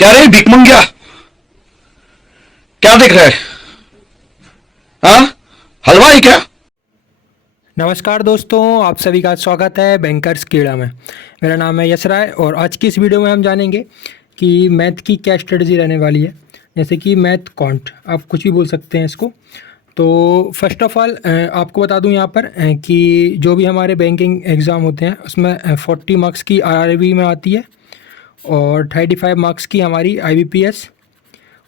क्या रे भीख मंगिया, क्या देख रहा है? हाँ, हलवाई क्या? नमस्कार दोस्तों, आप सभी का स्वागत है बैंकर्स कीड़ा में। मेरा नाम है यश राय और आज की इस वीडियो में हम जानेंगे कि मैथ की क्या स्ट्रेटजी रहने वाली है। जैसे कि मैथ कॉन्ट, आप कुछ भी बोल सकते हैं इसको। तो फर्स्ट ऑफ ऑल आपको बता दूं यहाँ पर कि जो भी हमारे बैंकिंग एग्ज़ाम होते हैं उसमें 40 मार्क्स की आरआरबी में आती है और 35 मार्क्स की हमारी आईबीपीएस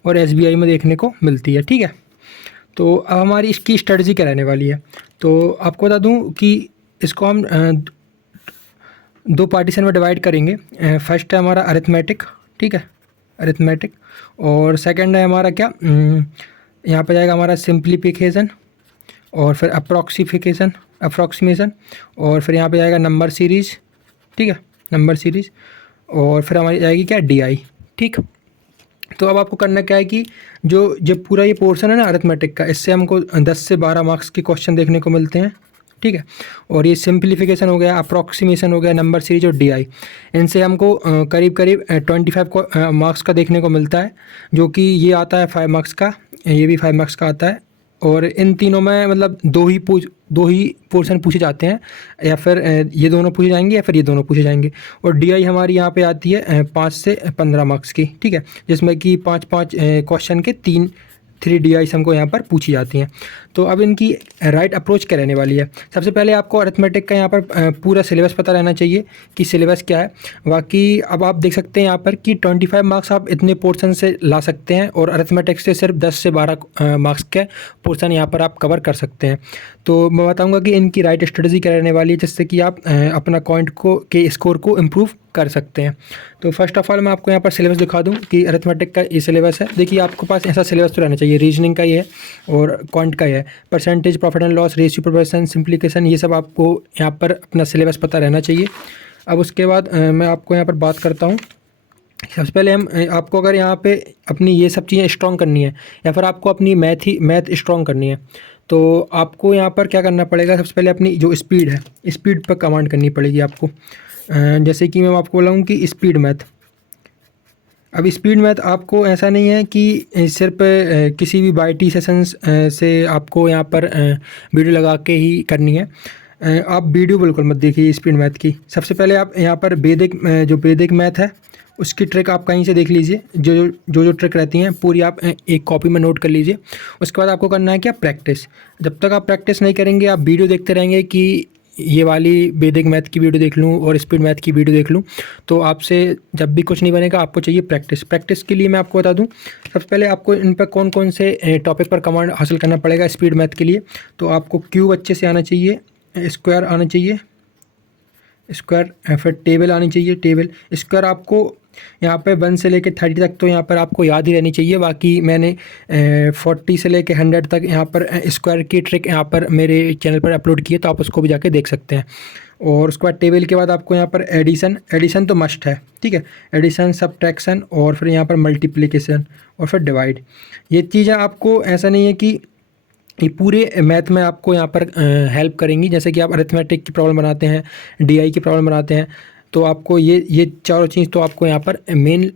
और एसबीआई में देखने को मिलती है। ठीक है, तो अब हमारी इसकी स्ट्रेटजी क्या रहने वाली है। तो आपको बता दूं कि इसको हम दो पार्टीशन में डिवाइड करेंगे। फर्स्ट है हमारा अरिथमेटिक, ठीक है, अरिथमेटिक। और सेकंड है हमारा क्या, यहाँ पे जाएगा हमारा सिंप्लीफिकेशन और फिर अप्रॉक्सीमेशन और फिर यहाँ पे जाएगा नंबर सीरीज़, ठीक है, नंबर सीरीज़। और फिर हमारी जाएगी क्या, डीआई। ठीक, तो अब आपको करना क्या है कि जो पूरा ये पोर्शन है ना अरिथमेटिक का, इससे हमको 10 से 12 मार्क्स के क्वेश्चन देखने को मिलते हैं। ठीक है, और ये सिंप्लीफिकेशन हो गया, अप्रॉक्सीमेशन हो गया, नंबर सीरीज और डीआई, इनसे हमको करीब करीब 25 मार्क्स का देखने को मिलता है, जो कि ये आता है 5 मार्क्स का, ये भी 5 मार्क्स का आता है। और इन तीनों में मतलब दो ही पोर्शन पूछे जाते हैं, या फिर ये दोनों पूछे जाएंगे या फिर ये दोनों पूछे जाएंगे। और डीआई हमारी यहाँ पे आती है 5 से 15 मार्क्स की, ठीक है, जिसमें कि 5 क्वेश्चन के 3 डीआईस हमको यहाँ पर पूछी जाती हैं। तो अब इनकी राइट अप्रोच क्या रहने वाली है। सबसे पहले आपको अरिथमेटिक का यहाँ पर पूरा सिलेबस पता रहना चाहिए कि सिलेबस क्या है। बाकी अब आप देख सकते हैं यहाँ पर कि 25 मार्क्स आप इतने पोर्शन से ला सकते हैं और अरिथमेटिक से सिर्फ 10 से 12 मार्क्स के पोर्शन यहाँ पर आप कवर कर सकते हैं। तो मैं बताऊँगा कि इनकी राइट स्ट्रेटजी क्या रहने वाली है, जिससे कि आप अपना पॉइंट के स्कोर को इम्प्रूव कर सकते हैं। तो फर्स्ट ऑफ ऑल मैं आपको यहाँ पर सिलेबस दिखा दूँ कि अरिथमेटिक का ये सिलेबस है। देखिए, आपके पास ऐसा सिलेबस तो रहना चाहिए, रीजनिंग का ही है और क्वांट का ही है। Percentage, profit and loss, ratio, proportion, simplification, ये सब आपको यहाँ पर अपना सिलेबस पता रहना चाहिए। अब उसके बाद मैं आपको यहाँ पर बात करता हूँ। सबसे पहले हम आपको अगर यहाँ पे अपनी ये सब चीज़ें स्ट्रॉन्ग करनी है या फिर आपको अपनी मैथ स्ट्रॉन्ग करनी है, तो आपको यहाँ पर क्या करना पड़ेगा। सबसे पहले अपनी जो स्पीड है, स्पीड पर कमांड करनी पड़ेगी आपको। जैसे कि मैं आपको बोला हूँ कि स्पीड मैथ। अब स्पीड मैथ आपको ऐसा नहीं है कि सिर्फ किसी भी बाईटी सेशंस से आपको यहाँ पर वीडियो लगा के ही करनी है। आप वीडियो बिल्कुल मत देखिए स्पीड मैथ की। सबसे पहले आप यहाँ पर जो वैदिक मैथ है उसकी ट्रिक आप कहीं से देख लीजिए। जो ट्रिक रहती हैं पूरी आप एक कॉपी में नोट कर लीजिए। उसके बाद आपको करना है क्या, प्रैक्टिस। जब तक आप प्रैक्टिस नहीं करेंगे, आप वीडियो देखते रहेंगे कि ये वाली वैदिक मैथ की वीडियो देख लूँ और स्पीड मैथ की वीडियो देख लूँ, तो आपसे जब भी कुछ नहीं बनेगा। आपको चाहिए प्रैक्टिस। प्रैक्टिस के लिए मैं आपको बता दूं, सबसे पहले आपको इन पर कौन कौन से टॉपिक पर कमांड हासिल करना पड़ेगा स्पीड मैथ के लिए। तो आपको क्यूब अच्छे से आना चाहिए, स्क्वायर आना चाहिए, स्क्वायर, फिर टेबल आनी चाहिए, टेबल स्क्वायर आपको यहाँ पे 1 से लेकर 30 तक तो यहाँ पर आपको याद ही रहनी चाहिए। बाकी मैंने 40 से लेकर 100 तक यहाँ पर स्क्वायर की ट्रिक यहाँ पर मेरे चैनल पर अपलोड की है, तो आप उसको भी जाके देख सकते हैं। और उसके बाद टेबल के बाद आपको यहाँ पर एडिशन तो मस्ट है, ठीक है, एडिशन, सब्ट्रैक्शन और फिर यहाँ पर मल्टीप्लिकेशन और फिर डिवाइड। ये चीज़ें आपको ऐसा नहीं है कि ये पूरे मैथ में आपको यहाँ पर हेल्प करेंगी। जैसे कि आप अरिथमेटिक की प्रॉब्लम बनाते हैं, डीआई की प्रॉब्लम बनाते हैं, तो आपको ये चारों चीज़ तो आपको यहाँ पर मेन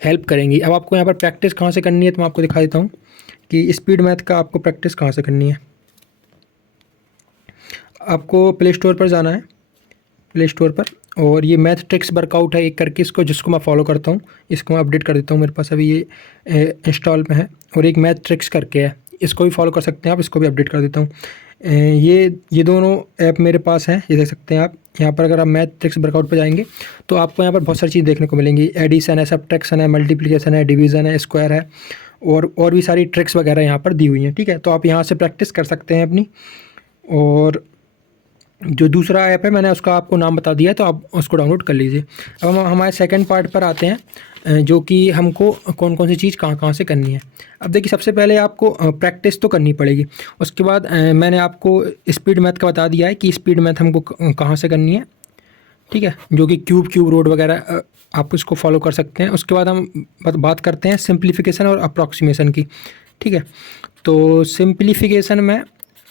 हेल्प करेंगी। अब आपको यहाँ पर प्रैक्टिस कहाँ से करनी है, तो मैं आपको दिखा देता हूँ कि स्पीड मैथ का आपको प्रैक्टिस कहाँ से करनी है। आपको प्ले स्टोर पर जाना है, प्ले स्टोर पर, और ये मैथ ट्रिक्स वर्कआउट है एक करके, इसको जिसको मैं फॉलो करता हूँ, इसको मैं अपडेट कर देता हूँ। मेरे पास अभी ये इंस्टॉल में है। और एक मैथ ट्रिक्स करके है, इसको भी फॉलो कर सकते हैं आप, इसको भी अपडेट कर देता हूँ। ये दोनों ऐप मेरे पास हैं, ये देख सकते हैं आप। यहाँ पर अगर आप मैथ ट्रिक्स वर्कआउट पर जाएंगे तो आपको यहाँ पर बहुत सारी चीज़ देखने को मिलेंगी। एडिशन है, सब्ट्रैक्शन है, मल्टीप्लिकेशन है, डिवीज़न है, स्क्वायर है, और भी सारी ट्रिक्स वगैरह यहाँ पर दी हुई हैं, ठीक है। तो आप यहाँ से प्रैक्टिस कर सकते हैं अपनी। और जो दूसरा ऐप है मैंने उसका आपको नाम बता दिया है, तो आप उसको डाउनलोड कर लीजिए। अब हम हमारे सेकंड पार्ट पर आते हैं, जो कि हमको कौन कौन सी चीज़ कहाँ कहाँ से करनी है। अब देखिए, सबसे पहले आपको प्रैक्टिस तो करनी पड़ेगी। उसके बाद मैंने आपको स्पीड मैथ का बता दिया है कि स्पीड मैथ हमको कहाँ से करनी है, ठीक है, जो कि क्यूब रोड वगैरह आप इसको फॉलो कर सकते हैं। उसके बाद हम बात करते हैं सिंप्लीफिकेशन और अप्रॉक्सीमेशन की, ठीक है। तो सिंप्लीफिकेशन में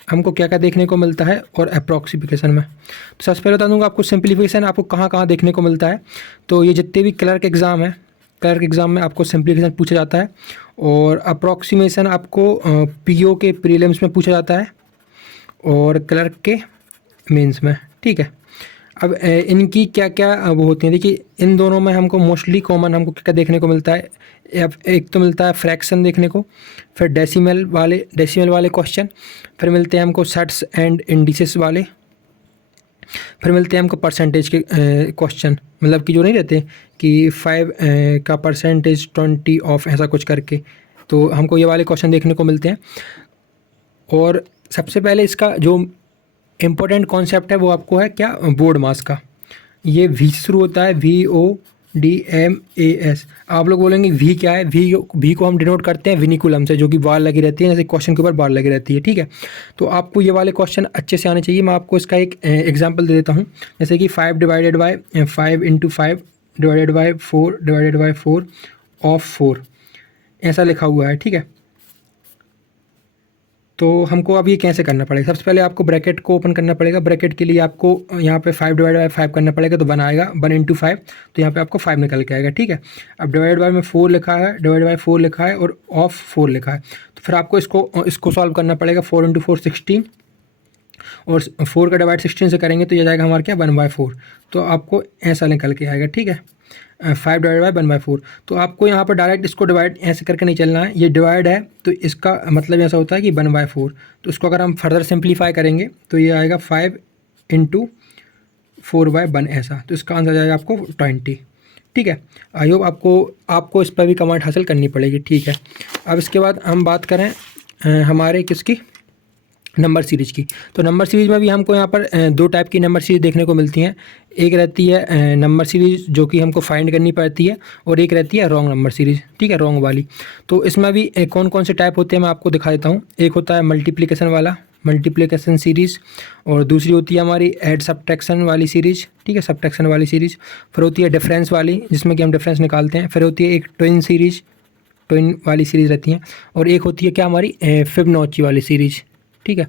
हमको क्या क्या देखने को मिलता है और अप्रॉक्सीमेशन में, तो सबसे पहले बता दूंगा आपको सिंप्लीफिकेशन आपको कहाँ कहाँ देखने को मिलता है। तो ये जितने भी क्लर्क एग्ज़ाम है, क्लर्क एग्ज़ाम में आपको सिंप्लीफिकेशन पूछा जाता है, और अप्रॉक्सीमेशन आपको पीओ के प्रीलिम्स में पूछा जाता है और क्लर्क के मेंस में। ठीक है, अब इनकी क्या क्या वो होती हैं, देखिए इन दोनों में हमको मोस्टली कॉमन हमको क्या देखने को मिलता है। एक तो मिलता है फ्रैक्शन देखने को, फिर डेसिमल वाले क्वेश्चन, फिर मिलते हैं हमको सेट्स एंड इंडिसेस वाले, फिर मिलते हैं हमको परसेंटेज के क्वेश्चन, मतलब कि जो नहीं रहते कि 5 का परसेंटेज 20 ऑफ ऐसा कुछ करके, तो हमको ये वाले क्वेश्चन देखने को मिलते हैं। और सबसे पहले इसका जो इम्पोर्टेंट कॉन्सेप्ट है वो आपको है क्या, बोर्ड मास का। ये वी से शुरू होता है, VODMAS। आप लोग बोलेंगे वी क्या है, वी को हम डिनोट करते हैं विनिकुलम से, जो कि बार लगी रहती है, जैसे क्वेश्चन के ऊपर बार लगी रहती है। ठीक है, तो आपको ये वाले क्वेश्चन अच्छे से आने चाहिए। मैं आपको इसका एक एग्जांपल दे देता हूँ, जैसे कि 5 divided by 5 into 5 divided by 4 divided by 4 of 4 ऐसा लिखा हुआ है। ठीक है, तो हमको अब ये कैसे करना पड़ेगा, सबसे पहले आपको ब्रैकेट को ओपन करना पड़ेगा। ब्रैकेट के लिए आपको यहाँ पे 5 डिवाइड बाय 5 करना पड़ेगा, तो 1 आएगा, 1 इंटू 5, तो यहाँ पे आपको 5 निकल के आएगा। ठीक है, अब डिवाइड बाय में 4 लिखा है, डिवाइड बाय 4 लिखा है और ऑफ 4 लिखा है, तो फिर आपको इसको सॉल्व करना पड़ेगा। 4 इंटू 4 16, और 4 का डिवाइड 16 से करेंगे तो ये जाएगा हमारा क्या, 1/4, तो आपको ऐसा निकल के आएगा। ठीक है, 5 डिवाइड बाय 1/4, तो आपको यहाँ पर डायरेक्ट इसको डिवाइड ऐसे करके नहीं चलना है, ये डिवाइड है तो इसका मतलब ऐसा होता है कि 1/4, तो इसको अगर हम फर्दर सिंप्लीफाई करेंगे तो ये आएगा 5 इंटू 4/1 ऐसा, तो इसका आंसर जाएगा आपको 20। ठीक है, आई होप आपको इस पर भी कमांड हासिल करनी पड़ेगी। ठीक है, अब इसके बाद हम बात करें हमारे किसकी, नंबर सीरीज की। तो नंबर सीरीज में भी हमको यहाँ पर 2 टाइप की नंबर सीरीज देखने को मिलती हैं। एक रहती है नंबर सीरीज जो कि हमको फाइंड करनी पड़ती है, और एक रहती है रॉन्ग नंबर सीरीज। ठीक है, रॉन्ग वाली। तो इसमें भी कौन कौन से टाइप होते हैं मैं आपको दिखा देता हूँ। एक होता है मल्टीप्लिकेशन वाला, मल्टीप्लिकेशन सीरीज़, और दूसरी होती है हमारी ऐड सब्ट्रैक्शन वाली सीरीज़। ठीक है, सब्ट्रैक्शन वाली सीरीज़। फिर होती है डिफरेंस वाली, जिसमें कि हम डिफरेंस निकालते हैं। फिर होती है एक ट्विन सीरीज़, ट्विन वाली सीरीज़ रहती हैं। और एक होती है क्या हमारी फिबोनाची वाली सीरीज़। ठीक है,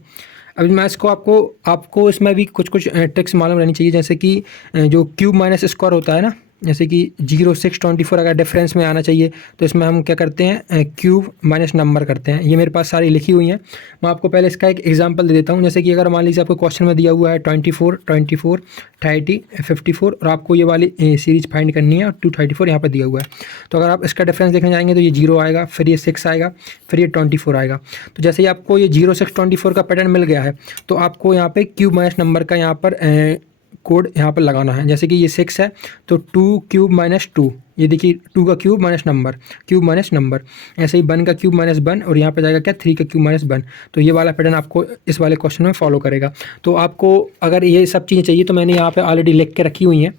अभी मैं इसको आपको इसमें भी कुछ ट्रिक्स मालूम रहनी चाहिए, जैसे कि जो क्यूब माइनस स्क्वायर होता है ना, जैसे कि 0 6 24 अगर डिफरेंस में आना चाहिए तो इसमें हम क्या करते हैं, क्यूब माइनस नंबर करते हैं। ये मेरे पास सारी लिखी हुई हैं, मैं आपको पहले इसका एक एग्जांपल दे देता हूँ। जैसे कि अगर मान लीजिए आपको क्वेश्चन में दिया हुआ है 24 24 30 54, और आपको ये वाली सीरीज फाइंड करनी है, और 234 यहाँ पर दिया हुआ है। तो अगर आप इसका डिफरेंस देखने जाएंगे तो ये 0 आएगा, फिर ये 6 आएगा, फिर ये 24 आएगा। तो जैसे ही आपको ये 0 6 24 का पैटर्न मिल गया है, तो आपको यहाँ पे क्यूब माइनस नंबर का यहाँ पर कोड यहाँ पर लगाना है। जैसे कि ये 6 है तो 2 क्यूब माइनस 2, ये देखिए 2 का cube minus number, cube minus number. ऐसे ही 1 का क्यूब माइनस 1, और यहाँ पे जाएगा क्या, 3 का क्यूब माइनस 1। तो ये वाला पैटर्न आपको इस वाले क्वेश्चन में फॉलो करेगा। तो आपको अगर ये सब चीज़ें चाहिए तो मैंने यहाँ पे ऑलरेडी लिख के रखी हुई हैं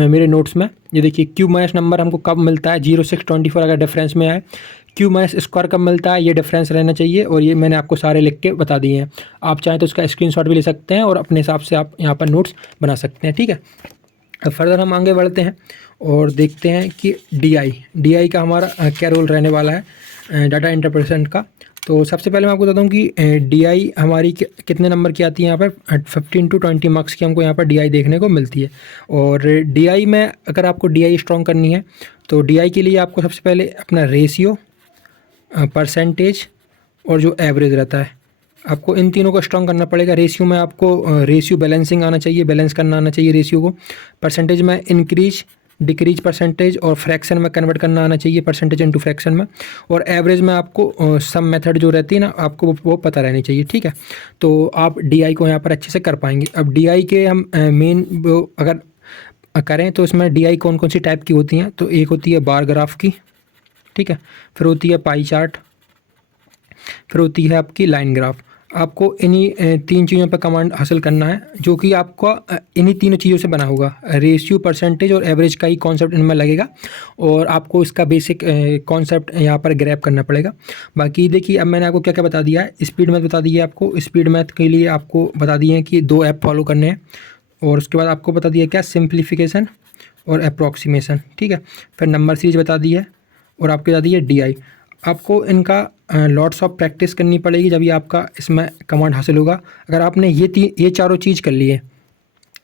मेरे नोट्स में। ये देखिए क्यूब माइनस नंबर हमको कब मिलता है, 0 6 24 अगर डिफरेंस में आए। क्यूब माइनस स्क्वायर कब मिलता है, ये डिफरेंस रहना चाहिए, और ये मैंने आपको सारे लिख के बता दिए हैं। आप चाहें तो उसका स्क्रीनशॉट भी ले सकते हैं, और अपने हिसाब से आप यहाँ पर नोट्स बना सकते हैं। ठीक है, अब फर्दर हम आगे बढ़ते हैं और देखते हैं कि DI का हमारा क्या रोल रहने वाला है डाटा इंटरप्रेटेशन का। तो सबसे पहले मैं आपको बताता हूँ कि DI हमारी कितने नंबर की आती है। यहाँ पर 15 to 20 मार्क्स की हमको यहाँ पर DI देखने को मिलती है। और DI में अगर आपको DI स्ट्रॉन्ग करनी है तो DI के लिए आपको सबसे पहले अपना रेशियो, परसेंटेज और जो एवरेज रहता है, आपको इन तीनों को स्ट्रॉन्ग करना पड़ेगा। रेशियो में आपको रेशियो बैलेंसिंग आना चाहिए, बैलेंस करना आना चाहिए रेशियो को। परसेंटेज में इंक्रीज डिक्रीज परसेंटेज, और फ्रैक्शन में कन्वर्ट करना आना चाहिए, परसेंटेज इनटू फ्रैक्शन में। और एवरेज में आपको सम मेथड जो रहती है ना, आपको वो पता रहनी चाहिए। ठीक है, तो आप DI को यहाँ पर अच्छे से कर पाएंगे। अब DI के हम मेन अगर करें तो इसमें DI कौन कौन सी टाइप की होती हैं, तो एक होती है बार ग्राफ की। ठीक है, फिर होती है पाई चार्ट, फिर होती है आपकी लाइन ग्राफ। आपको इन्हीं 3 चीज़ों पर कमांड हासिल करना है, जो कि आपका इन्हीं तीनों चीज़ों से बना होगा। रेशियो, परसेंटेज और एवरेज का ही कॉन्सेप्ट इनमें लगेगा, और आपको इसका बेसिक कॉन्सेप्ट यहाँ पर ग्रैब करना पड़ेगा। बाकी देखिए, अब मैंने आपको क्या क्या बता दिया है। स्पीड मैथ बता दी है आपको, स्पीड मैथ के लिए आपको बता दिए हैं कि 2 ऐप फॉलो करने हैं, और उसके बाद आपको बता दिया क्या, सिंप्लीफिकेशन और अप्रॉक्सीमेशन। ठीक है, फिर नंबर सीरीज बता दी है, और आपको बता दी है DI। आपको इनका लॉट्स ऑफ प्रैक्टिस करनी पड़ेगी, जब ये आपका इसमें कमांड हासिल होगा। अगर आपने ये चारों चीज़ कर लिए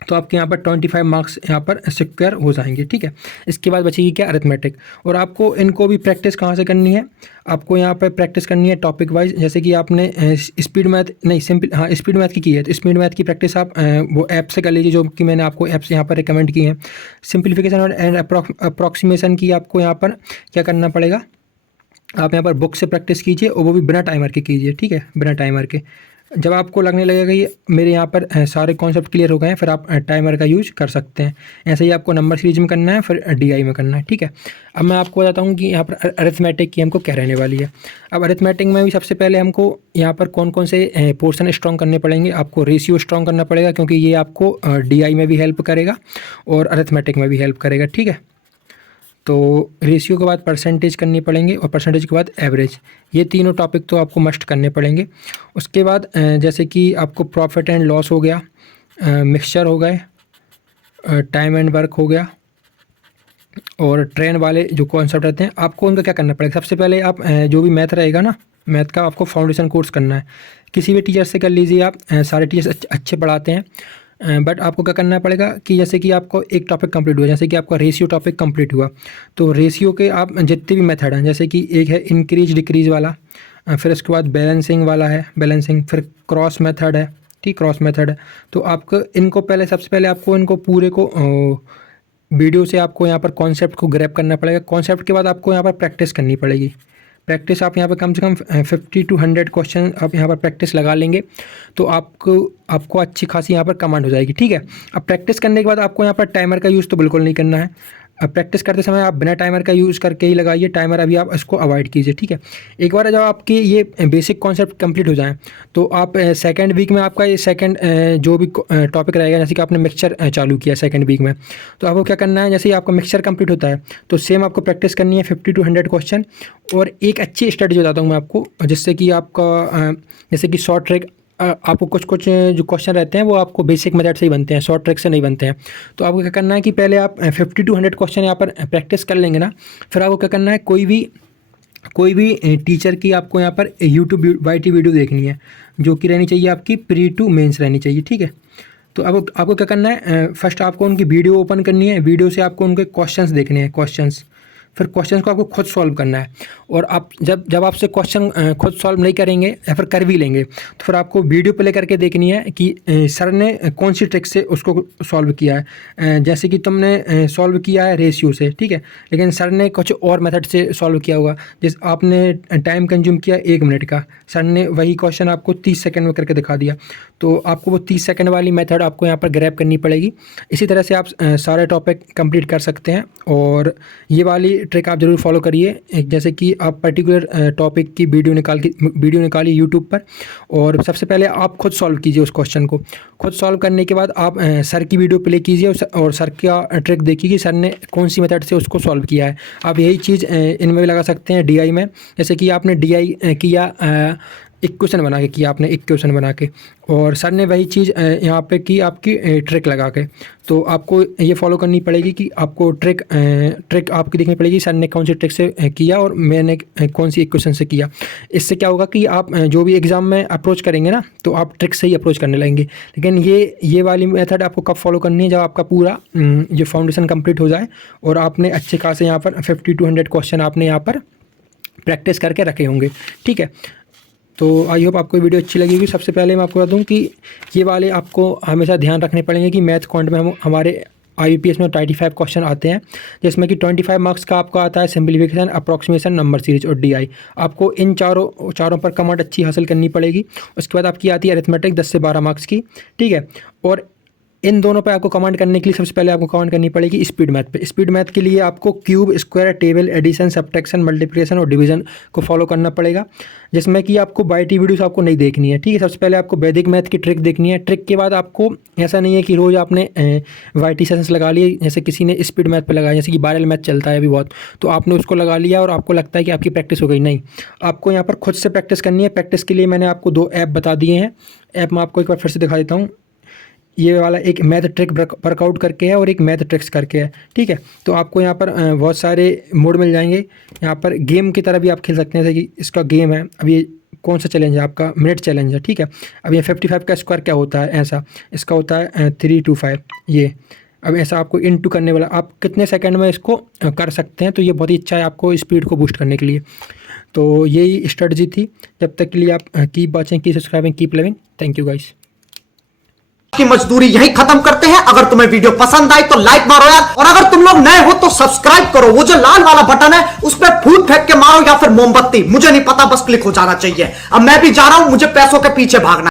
तो आपके यहाँ पर 25 मार्क्स यहाँ पर सिक्योर हो जाएंगे। ठीक है, इसके बाद बचेगी क्या, अरिथमेटिक। और आपको इनको भी प्रैक्टिस कहाँ से करनी है, आपको यहाँ पर प्रैक्टिस करनी है टॉपिक वाइज। जैसे कि आपने स्पीड मैथ नहीं सिंपल, हाँ स्पीड मैथ की है, तो स्पीड मैथ की प्रैक्टिस आप वो ऐप से कर लीजिए, जो कि मैंने आपको ऐप्स यहाँ पर रिकमेंड की हैं। सिंप्लीफिकेशन और एंड अप्रॉक्सीमेशन की आपको यहाँ पर क्या करना पड़ेगा, आप यहाँ पर बुक से प्रैक्टिस कीजिए, और वो भी बिना टाइमर के कीजिए। ठीक है, बिना टाइमर के। जब आपको लगने लगेगा ये मेरे यहाँ पर सारे कॉन्सेप्ट क्लियर हो गए हैं, फिर आप टाइमर का यूज कर सकते हैं। ऐसे ही आपको नंबर सीरीज में करना है, फिर डीआई में करना है। ठीक है, अब मैं आपको बताता हूँ कि यहाँ पर अरिथमेटिक की हमको क्या रहने वाली है। अब अरिथमेटिक में भी सबसे पहले हमको यहाँ पर कौन कौन से पोर्शन स्ट्रॉन्ग करने पड़ेंगे। आपको रेशियो स्ट्रॉन्ग करना पड़ेगा, क्योंकि ये आपको डीआई में भी हेल्प करेगा और अरिथमेटिक में भी हेल्प करेगा। ठीक है, तो रेशियो के बाद परसेंटेज करनी पड़ेंगे, और परसेंटेज के बाद एवरेज। ये तीनों टॉपिक तो आपको मस्ट करने पड़ेंगे। उसके बाद जैसे कि आपको प्रॉफिट एंड लॉस हो गया, मिक्सचर हो गए, टाइम एंड वर्क हो गया, और ट्रेन वाले जो कॉन्सेप्ट रहते हैं, आपको उनका क्या करना पड़ेगा। सबसे पहले आप जो भी मैथ रहेगा ना, मैथ का आपको फाउंडेशन कोर्स करना है। किसी भी टीचर से कर लीजिए आप, सारे टीचर्स अच्छे पढ़ाते हैं। बट आपको क्या करना पड़ेगा कि जैसे कि आपको एक टॉपिक कंप्लीट हुआ, जैसे कि आपका रेशियो टॉपिक कंप्लीट हुआ, तो रेशियो के आप जितने भी मेथड हैं, जैसे कि एक है इंक्रीज डिक्रीज वाला, फिर उसके बाद बैलेंसिंग वाला है, बैलेंसिंग, फिर क्रॉस मेथड है। ठीक, क्रॉस मेथड है। तो आपको इनको पहले, सबसे पहले आपको इनको पूरे को वीडियो से आपको यहाँ पर कॉन्सेप्ट को ग्रैब करना पड़ेगा। कॉन्सेप्ट के बाद आपको यहाँ पर प्रैक्टिस करनी पड़ेगी। प्रैक्टिस आप यहाँ पर कम से कम 50 to 100 क्वेश्चन आप यहाँ पर प्रैक्टिस लगा लेंगे, तो आपको अच्छी खासी यहाँ पर कमांड हो जाएगी। ठीक है, अब प्रैक्टिस करने के बाद आपको यहाँ पर टाइमर का यूज़ तो बिल्कुल नहीं करना है। अब प्रैक्टिस करते समय आप बिना टाइमर का यूज़ करके ही लगाइए, टाइमर अभी आप इसको अवॉइड कीजिए। ठीक है, एक बार जब आपके ये बेसिक कॉन्सेप्ट कंप्लीट हो जाएं, तो आप सेकंड वीक में आपका ये सेकंड जो भी टॉपिक रहेगा, जैसे कि आपने मिक्सचर चालू किया सेकंड वीक में, तो आपको क्या करना है, जैसे ही आपका मिक्सचर कंप्लीट होता है, तो सेम आपको प्रैक्टिस करनी है 50 to 100 क्वेश्चन। और एक अच्छी स्ट्रेटजी बताता हूँ मैं आपको, जिससे कि आपका जैसे कि शॉर्ट ट्रिक, आपको कुछ कुछ जो क्वेश्चन रहते हैं वो आपको बेसिक मेथड से ही बनते हैं, शॉर्ट ट्रिक से नहीं बनते हैं। तो आपको क्या करना है कि पहले आप 50 to 100 क्वेश्चन यहाँ पर प्रैक्टिस कर लेंगे ना, फिर आपको क्या करना है, कोई भी टीचर की आपको यहाँ पर यूट्यूब वाईटी वीडियो देखनी है, जो कि रहनी चाहिए आपकी प्री टू मेंस रहनी चाहिए। ठीक है, तो अब आपको क्या करना है, फर्स्ट आपको उनकी वीडियो ओपन करनी है, वीडियो से आपको उनके क्वेश्चंस देखने हैं, क्वेश्चंस, फिर क्वेश्चंस को आपको खुद सॉल्व करना है। और आप जब आपसे क्वेश्चन खुद सॉल्व नहीं करेंगे या फिर कर भी लेंगे, तो फिर आपको वीडियो प्ले करके देखनी है कि सर ने कौन सी ट्रिक से उसको सॉल्व किया है। जैसे कि तुमने सॉल्व किया है रेशियो से, ठीक है, लेकिन सर ने कुछ और मेथड से सॉल्व किया होगा। जैसे आपने टाइम कंज्यूम किया 1 मिनट का, सर ने वही क्वेश्चन आपको 30 सेकंड में करके दिखा दिया, तो आपको वो 30 सेकंड वाली मेथड आपको यहाँ पर ग्रैब करनी पड़ेगी। इसी तरह से आप सारे टॉपिक कंप्लीट कर सकते हैं, और ये वाली ट्रिक आप ज़रूर फॉलो करिए। जैसे कि आप पर्टिकुलर टॉपिक की वीडियो निकालिए यूट्यूब पर, और सबसे पहले आप खुद सॉल्व कीजिए उस क्वेश्चन को। खुद सॉल्व करने के बाद आप सर की वीडियो प्ले कीजिए, और सर का ट्रिक देखिए कि सर ने कौन सी मेथड से उसको सॉल्व किया है। आप यही चीज़ इनमें भी लगा सकते हैं, डीआई में। जैसे कि आपने डीआई किया, एक क्वेश्चन बना के किया आपने, एक क्वेश्चन बना के, और सर ने वही चीज़ यहाँ पे की आपकी ट्रिक लगा के। तो आपको ये फॉलो करनी पड़ेगी कि आपको ट्रिक आपकी देखनी पड़ेगी, सर ने कौन सी ट्रिक से किया और मैंने कौन सी इक्वेशन से किया। इससे क्या होगा कि आप जो भी एग्ज़ाम में अप्रोच करेंगे ना, तो आप ट्रिक से ही अप्रोच करने लगेंगे। लेकिन ये वाली मेथड आपको कब फॉलो करनी है, जब आपका पूरा जो फाउंडेशन कंप्लीट हो जाए और आपने अच्छे खासे यहाँ पर 50 to 100 क्वेश्चन आपने यहाँ पर प्रैक्टिस करके रखे होंगे। ठीक है, तो आई होप आपको वीडियो अच्छी लगेगी। सबसे पहले मैं आपको बता दूं कि ये वाले आपको हमेशा ध्यान रखने पड़ेंगे कि मैथ क्वांट में हमारे IBPS में 25 क्वेश्चन आते हैं, जिसमें कि 25 मार्क्स का आपका आता है सिंप्लीफिकेशन, अप्रॉक्सीमेशन, नंबर सीरीज और DI। आपको इन चारों पर कमांड अच्छी हासिल करनी पड़ेगी। उसके बाद आपकी आती है अरिथमेटिक 10 से 12 मार्क्स की। ठीक है, और इन दोनों पे आपको कमांड करने के लिए सबसे पहले आपको कमांड करनी पड़ेगी स्पीड मैथ पे। स्पीड मैथ के लिए आपको cube, square, table, addition, subtraction, multiplication और डिवीजन को फॉलो करना पड़ेगा, जिसमें कि आपको बाईटी वीडियोस आपको नहीं देखनी है। ठीक है, सबसे पहले आपको वैदिक मैथ की ट्रिक देखनी है। ट्रिक के बाद आपको ऐसा नहीं है कि रोज़ आपने वाईटी सेशंस लगा लिए, जैसे किसी ने स्पीड मैथ पर लगाया, जैसे कि वायरल मैथ चलता है अभी बहुत, तो आपने उसको लगा लिया और आपको लगता है कि आपकी प्रैक्टिस हो गई। नहीं, आपको यहाँ पर खुद से प्रैक्टिस करनी है। प्रैक्टिस के लिए मैंने आपको 2 ऐप बता दिए हैं। ऐप मैं आपको एक बार फिर से दिखा देता हूँ। ये वाला एक मैथ ट्रिक वर्कआउट करके है और एक मैथ ट्रिक्स करके है। ठीक है, तो आपको यहाँ पर बहुत सारे मोड मिल जाएंगे। यहाँ पर गेम की तरह भी आप खेल सकते हैं, जैसे कि इसका गेम है, अब ये कौन सा चैलेंज है आपका, मिनट चैलेंज है, ठीक है। अब ये 55 का स्क्वायर क्या होता है, ऐसा इसका होता है 325 ये। अब ऐसा आपको इनटू करने वाला, आप कितने सेकंड में इसको कर सकते हैं, तो ये बहुत ही अच्छा है आपको स्पीड को बूस्ट करने के लिए। तो यही स्ट्रेटजी थी। जब तक के लिए आप keep watching, keep subscribing, keep loving. Thank you guys. की मजदूरी यही खत्म करते हैं। अगर तुम्हें वीडियो पसंद आई तो लाइक मारो यार, और अगर तुम लोग नए हो तो सब्सक्राइब करो। वो जो लाल वाला बटन है उस पर फूट फेंक के मारो या फिर मोमबत्ती, मुझे नहीं पता, बस क्लिक हो जाना चाहिए। अब मैं भी जा रहा हूं, मुझे पैसों के पीछे भागना।